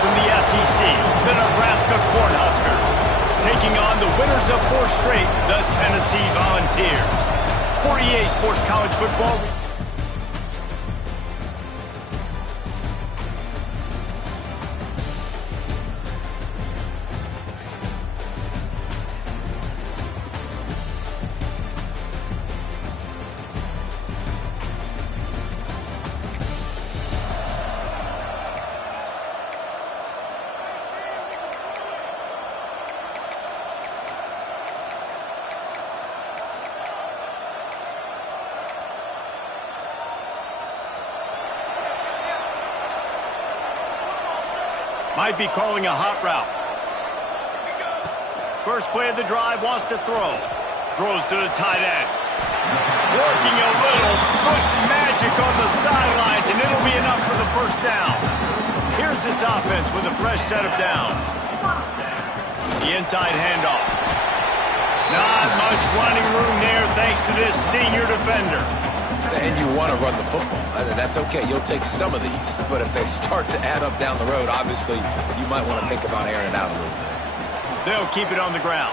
from the SEC, the Nebraska Cornhuskers, taking on the winners of 4 straight, the Tennessee Volunteers. For EA Sports College Football. Might be calling a hot route. First play of the drive, wants to throw. Throws to the tight end. Working a little foot magic on the sidelines, and it'll be enough for the first down. Here's this offense with a fresh set of downs. The inside handoff. Not much running room there thanks to this senior defender. And you want to run the football. That's okay. You'll take some of these. But if they start to add up down the road, obviously, you might want to think about airing it out a little bit. They'll keep it on the ground.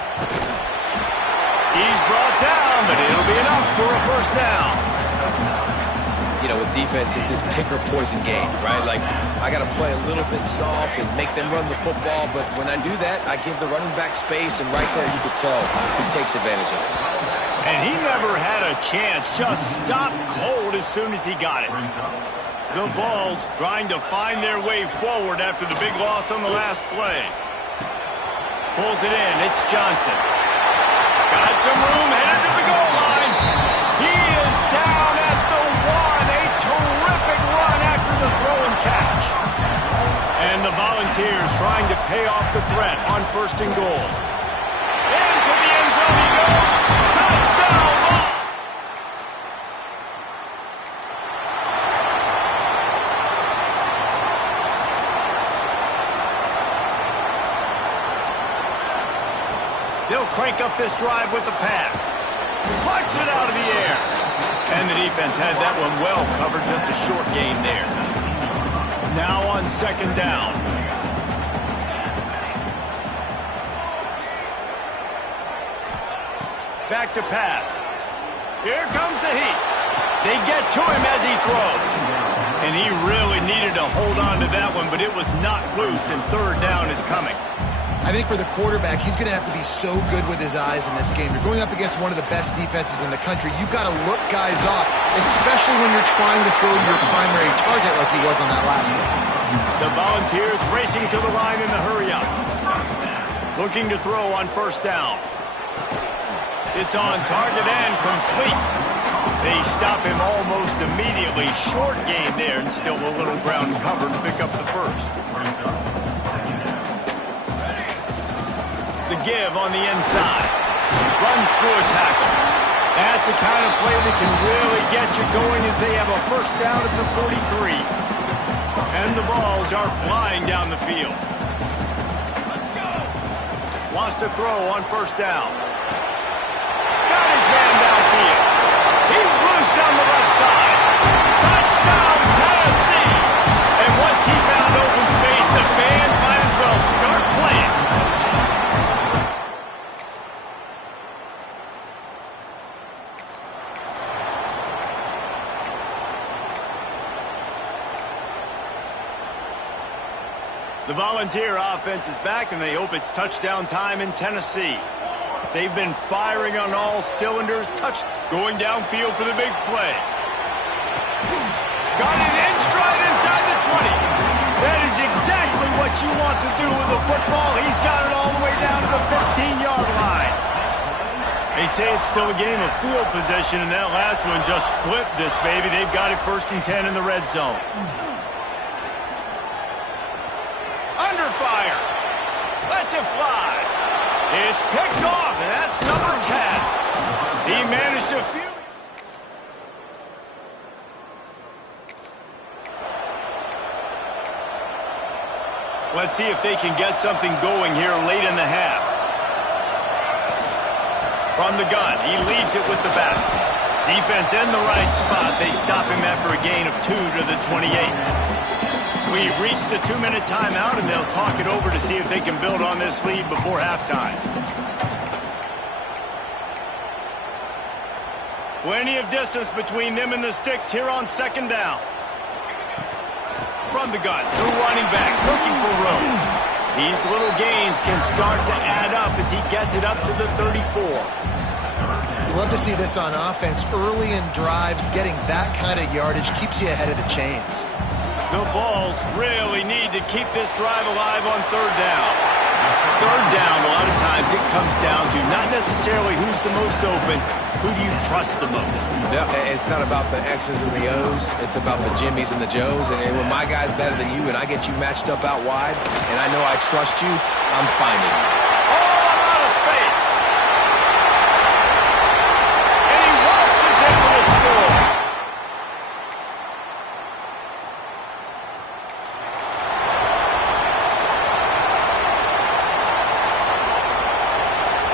He's brought down, but it'll be enough for a first down. You know, with defense, it's this pick or poison game, right? Like, I got to play a little bit soft and make them run the football. But when I do that, I give the running back space. And right there, you could tell he takes advantage of it. And he never had a chance, just stopped cold as soon as he got it. The Vols trying to find their way forward after the big loss on the last play. Pulls it in, it's Johnson. Got some room, headed to the goal line. He is down at the 1, a terrific run after the throw and catch. And the Volunteers trying to pay off the threat on 1st and goal. Into the end zone he goes. Touchdown! They'll crank up this drive with the pass. Plucks it out of the air. And the defense had that one well covered, just a short gain there. Now on 2nd down. Back to pass. Here comes the heat. They get to him as he throws. And he really needed to hold on to that one, but it was not loose, and 3rd down is coming. I think for the quarterback, he's going to have to be so good with his eyes in this game. You're going up against one of the best defenses in the country. You've got to look guys off, especially when you're trying to throw your primary target like he was on that last one. The Volunteers racing to the line in the hurry-up. Looking to throw on 1st down. It's on target and complete. They stop him almost immediately. Short gain there, and still a little ground cover to pick up the first. The give on the inside. Runs through a tackle. That's the kind of play that can really get you going as they have a first down at the 43. And the Vols are flying down the field. Wants to throw on 1st down. Got his man downfield. He's loose down the left side. Touchdown, Tennessee! And once he found open space, the band might as well start playing. The Volunteer offense is back, and they hope it's touchdown time in Tennessee. They've been firing on all cylinders, going downfield for the big play. Got it in stride inside the 20. That is exactly what you want to do with the football. He's got it all the way down to the 15-yard line. They say it's still a game of field position, and that last one just flipped this baby. They've got it 1st and 10 in the red zone. Under fire. Lets it fly. It's picked off, and that's number 10. He managed to field. Let's see if they can get something going here late in the half. From the gun, he leaves it with the back. Defense in the right spot. They stop him after a gain of 2 to the 28. We've reached the 2-minute timeout, and they'll talk it over to see if they can build on this lead before halftime. Plenty of distance between them and the sticks here on second down. From the gun, the running back looking for room. These little gains can start to add up as he gets it up to the 34. Love to see this on offense. Early in drives, getting that kind of yardage keeps you ahead of the chains. The Vols really need to keep this drive alive on third down. Third down, a lot of times it comes down to not necessarily who's the most open, who do you trust the most? Yeah, it's not about the X's and the O's. It's about the Jimmys and the Joes. And when my guy's better than you and I get you matched up out wide, and I know I trust you, I'm finding you. All out of space. And he waltzes in for the score.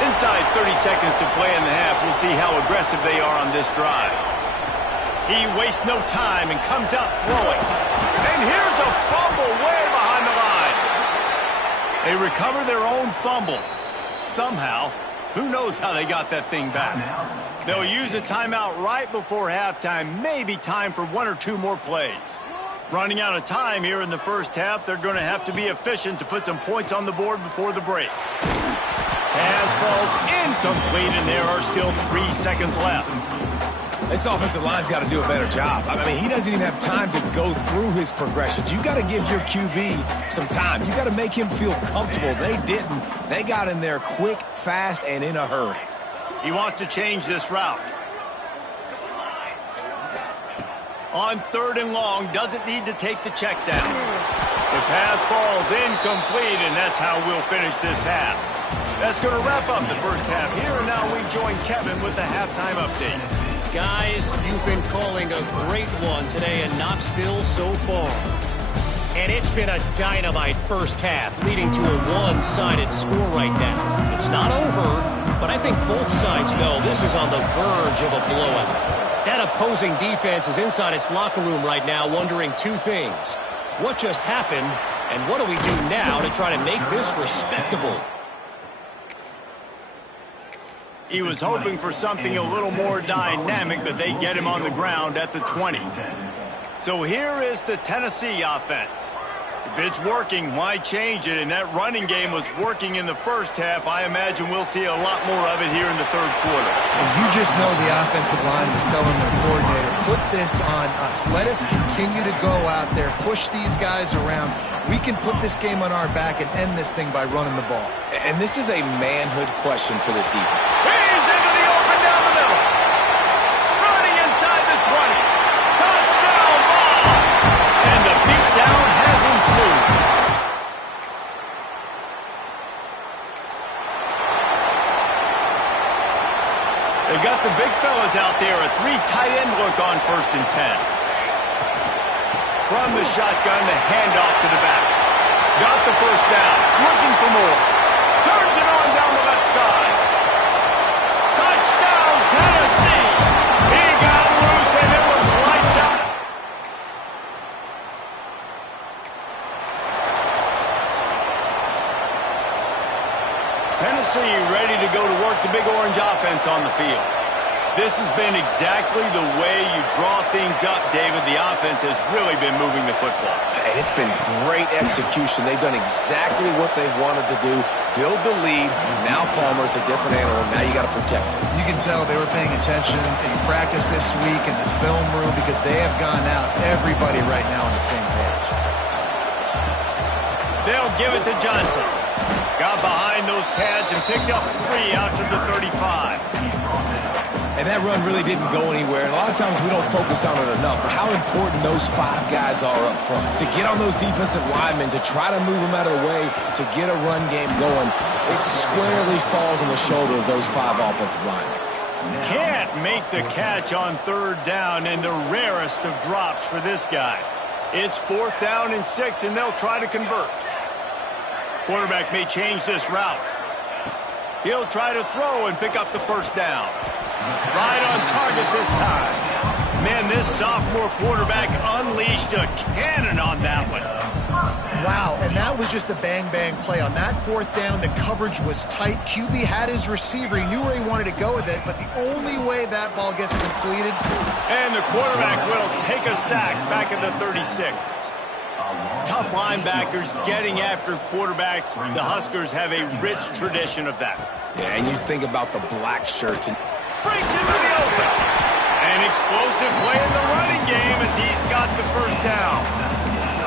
Inside 30 seconds to play in the half. We'll see how aggressive they are on this drive. He wastes no time and comes out throwing. And here's a fumble way behind the line. They recover their own fumble. Somehow, who knows how they got that thing back. They'll use a timeout right before halftime. Maybe time for 1 or 2 more plays. Running out of time here in the first half. They're going to have to be efficient to put some points on the board before the break. Pass falls incomplete, and there are still 3 seconds left. This offensive line's got to do a better job. I mean, he doesn't even have time to go through his progressions. You got to give your QB some time. You got to make him feel comfortable. They didn't. They got in there quick, fast, and in a hurry. He wants to change this route. On third and long, doesn't need to take the check down. The pass falls incomplete, and that's how we'll finish this half. That's going to wrap up the first half here, and now we join Kevin with the halftime update. Guys, you've been calling a great one today in Knoxville so far. And it's been a dynamite first half, leading to a one-sided score right now. It's not over, but I think both sides know this is on the verge of a blowout. That opposing defense is inside its locker room right now wondering 2 things. What just happened, and what do we do now to try to make this respectable? He was hoping for something a little more dynamic, but they get him on the ground at the 20. So here is the Tennessee offense. If it's working, why change it? And that running game was working in the first half. I imagine we'll see a lot more of it here in the third quarter. And you just know the offensive line was telling their coordinator, put this on us. Let us continue to go out there, push these guys around. We can put this game on our back and end this thing by running the ball. And this is a manhood question for this defense. He's into the open down the middle. Running inside the 20. Touchdown ball. And the beatdown has ensued. They got the big fellas out there. A 3 tight end look on 1st and 10. From the shotgun, the handoff to the back. Got the first down. Looking for more. Turns it on down the left side. Touchdown, Tennessee. He got loose, and it was lights out. Tennessee ready to go to work the Big Orange offense on the field. This has been exactly the way you draw things up, David. The offense has really been moving the football. And it's been great execution. They've done exactly what they've wanted to do. Build the lead. Now Palmer's a different animal. Now you got to protect him. You can tell they were paying attention in practice this week in the film room because they have gone out, everybody right now on the same page. They'll give it to Johnson. Got behind those pads and picked up 3 after the 35. And that run really didn't go anywhere. And a lot of times we don't focus on it enough. But how important those 5 guys are up front. To get on those defensive linemen, to try to move them out of the way, to get a run game going, it squarely falls on the shoulder of those 5 offensive linemen. Can't make the catch on third down, and the rarest of drops for this guy. It's 4th down and 6, and they'll try to convert. Quarterback may change this route. He'll try to throw and pick up the first down. Right on target this time. Man, this sophomore quarterback unleashed a cannon on that one. Wow, and that was just a bang-bang play. On that fourth down, the coverage was tight. QB had his receiver. He knew where he wanted to go with it, but the only way that ball gets completed. And the quarterback will take a sack back at the 36. Tough linebackers getting after quarterbacks. The Huskers have a rich tradition of that. Yeah, and you think about the black shirts. And Breaks into the open. An explosive play in the running game as he's got the first down.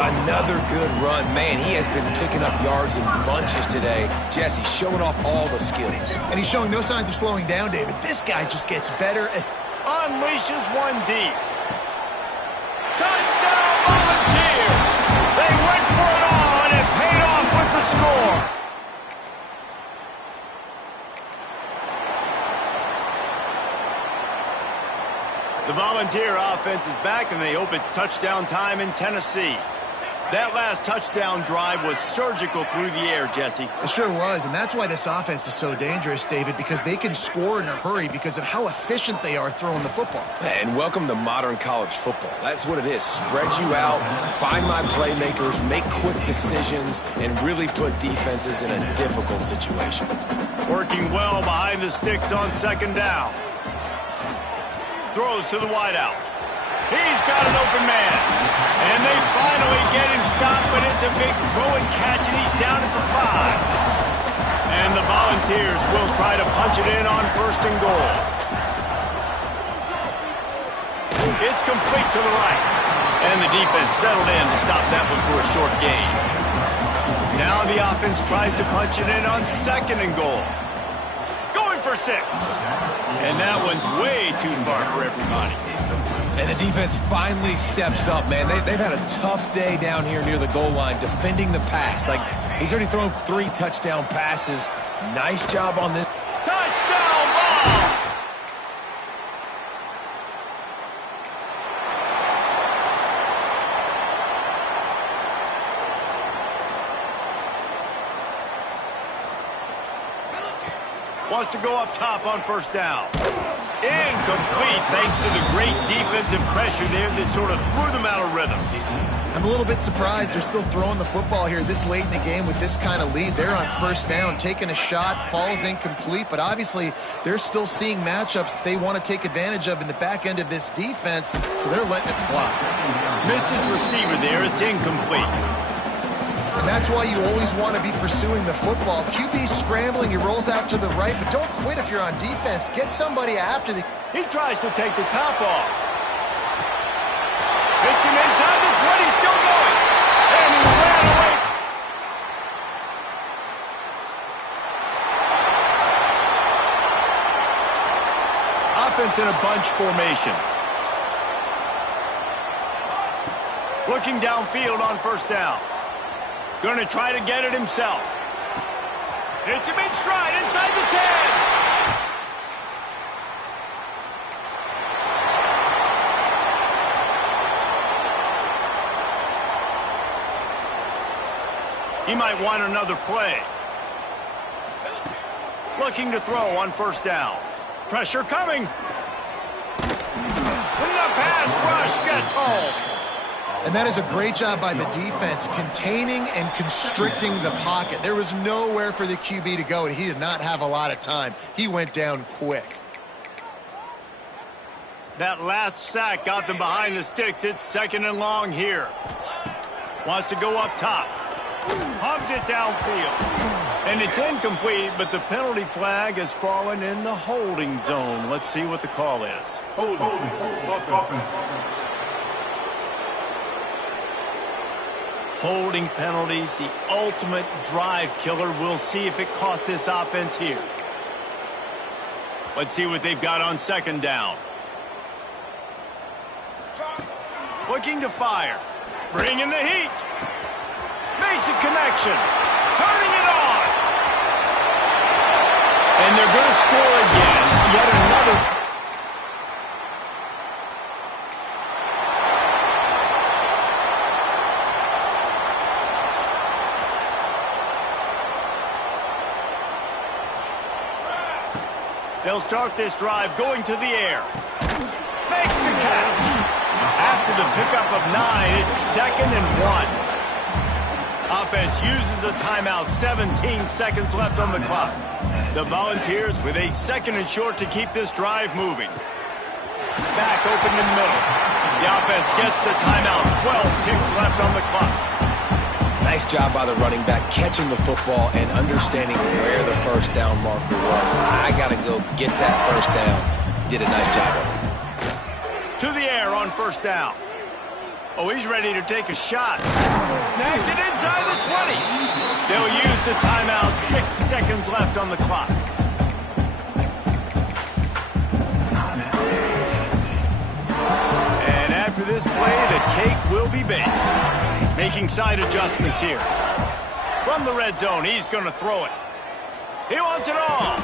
another good run. Man, he has been picking up yards in bunches today. Jesse showing off all the skills. And he's showing no signs of slowing down, David. This guy just gets better as... Unleashes one deep. Touchdown, Volunteers! They went for it all, and it paid off with the score. The Volunteer offense is back, and they hope it's touchdown time in Tennessee. That last touchdown drive was surgical through the air, Jesse. It sure was, and that's why this offense is so dangerous, David, because they can score in a hurry because of how efficient they are throwing the football. And welcome to modern college football. That's what it is. Spread you out, find my playmakers, make quick decisions, and really put defenses in a difficult situation. Working well behind the sticks on second down. Throws to the wideout. He's got an open man. And they finally get him stopped, but it's a big throw and catch, and he's down at the 5. And the Volunteers will try to punch it in on first and goal. It's complete to the right. And the defense settled in to stop that one for a short gain. Now the offense tries to punch it in on second and goal. Going for 6. And that one's way too far for everybody. And the defense finally steps up, man. They've had a tough day down here near the goal line defending the pass. Like, he's already thrown 3 touchdown passes. Nice job on this. Touchdown ball! Wants to go up top on first down. Incomplete thanks to the great defensive pressure there that sort of threw them out of rhythm. I'm a little bit surprised they're still throwing the football here this late in the game with this kind of lead. They're on first down, taking a shot, falls incomplete, but obviously they're still seeing matchups that they want to take advantage of in the back end of this defense, so they're letting it fly. Missed his receiver there. It's incomplete. And that's why you always want to be pursuing the football. QB scrambling, he rolls out to the right, but don't quit if you're on defense. Get somebody after the... He tries to take the top off. Hits him inside the 20, still going. And he ran away. Offense in a bunch formation. Looking downfield on first down. Going to try to get it himself. Hits him in stride inside the 10. He might want another play. Looking to throw on first down. Pressure coming. And the pass rush gets home. And that is a great job by the defense, containing and constricting the pocket. There was nowhere for the QB to go, and he did not have a lot of time. He went down quick. That last sack got them behind the sticks. It's second and long here. Wants to go up top. Hubs it downfield. And it's incomplete, but the penalty flag has fallen in the holding zone. Let's see what the call is. Holding penalties, the ultimate drive killer. We'll see if it costs this offense here. Let's see what they've got on second down. Looking to fire. Bringing the heat. Makes a connection. Turning it on. And they're going to score again. Yet another. They'll start this drive going to the air. Makes the catch. pickup of 9. It's 2nd and 1. Offense uses a timeout. 17 seconds left on the clock. The Volunteers with a 2nd and short to keep this drive moving. Back open in the middle. The offense gets the timeout. 12 ticks left on the clock. Nice job by the running back catching the football and understanding where the first down marker was. I got to go get that first down. He did a nice job of it. To the air on first down. Oh, he's ready to take a shot. Snags it inside the 20. They'll use the timeout. 6 seconds left on the clock. And after this play, the cake will be baked. Making side adjustments here. From the red zone, he's going to throw it. He wants it all.